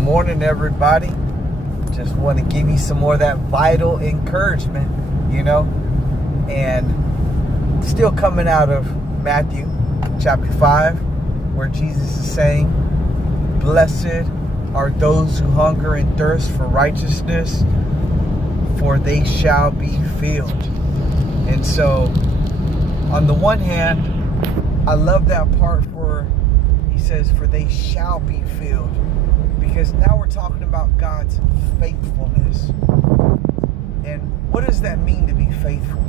morning, everybody. Just want to give you some more of that vital encouragement, and still coming out of Matthew chapter 5, where Jesus is saying, blessed are those who hunger and thirst for righteousness, for they shall be filled. And so, on the one hand, I love that part where he says, for they shall be filled. Because now we're talking about God's faithfulness. And what does that mean to be faithful?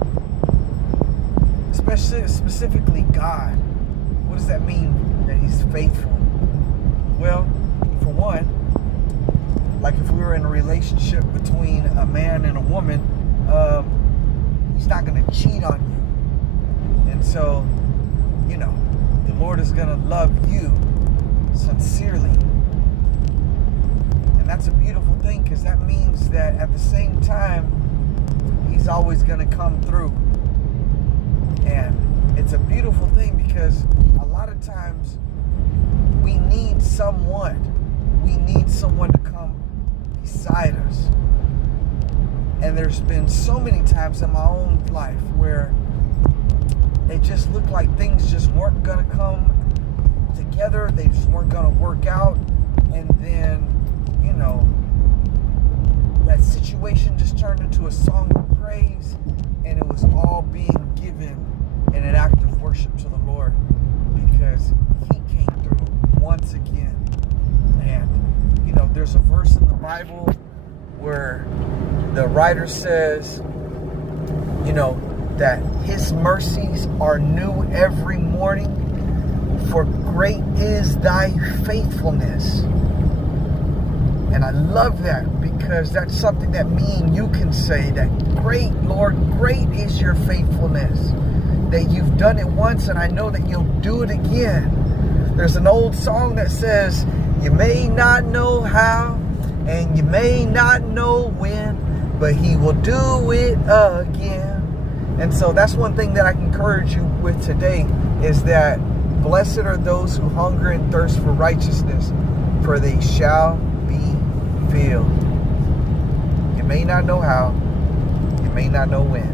Specifically God. What does that mean that he's faithful? Well, for one, like if we were in a relationship between a man and a woman, he's not going to cheat on you. And so, the Lord is going to love you sincerely. And that's a beautiful thing, because that means that at the same time, he's always going to come through. And it's a beautiful thing, because a lot of times we need someone. We need someone to come beside us. And there's been so many times in my own life where it just looked like things just weren't going to come together. They just weren't going to work out. And then, that situation just turned into a song of praise. And it was all being given in an act of worship to the Lord, because he came through once again. And, there's a verse in the Bible where the writer says, that his mercies are new every morning, for great is thy faithfulness. And I love that, because that's something that me and you can say, that great, Lord, great is your faithfulness. That you've done it once, and I know that you'll do it again. There's an old song that says, you may not know how, and you may not know when, but he will do it again. And so that's one thing that I can encourage you with today, is that blessed are those who hunger and thirst for righteousness, for they shall be filled. You may not know how, you may not know when,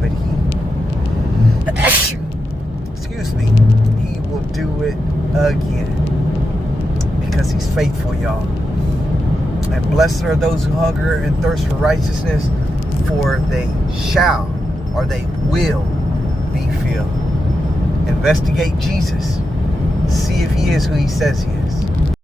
but he will do it again, because he's faithful, y'all. And blessed are those who hunger and thirst for righteousness, for they shall, or they will, be filled. Investigate Jesus. See if he is who he says he is.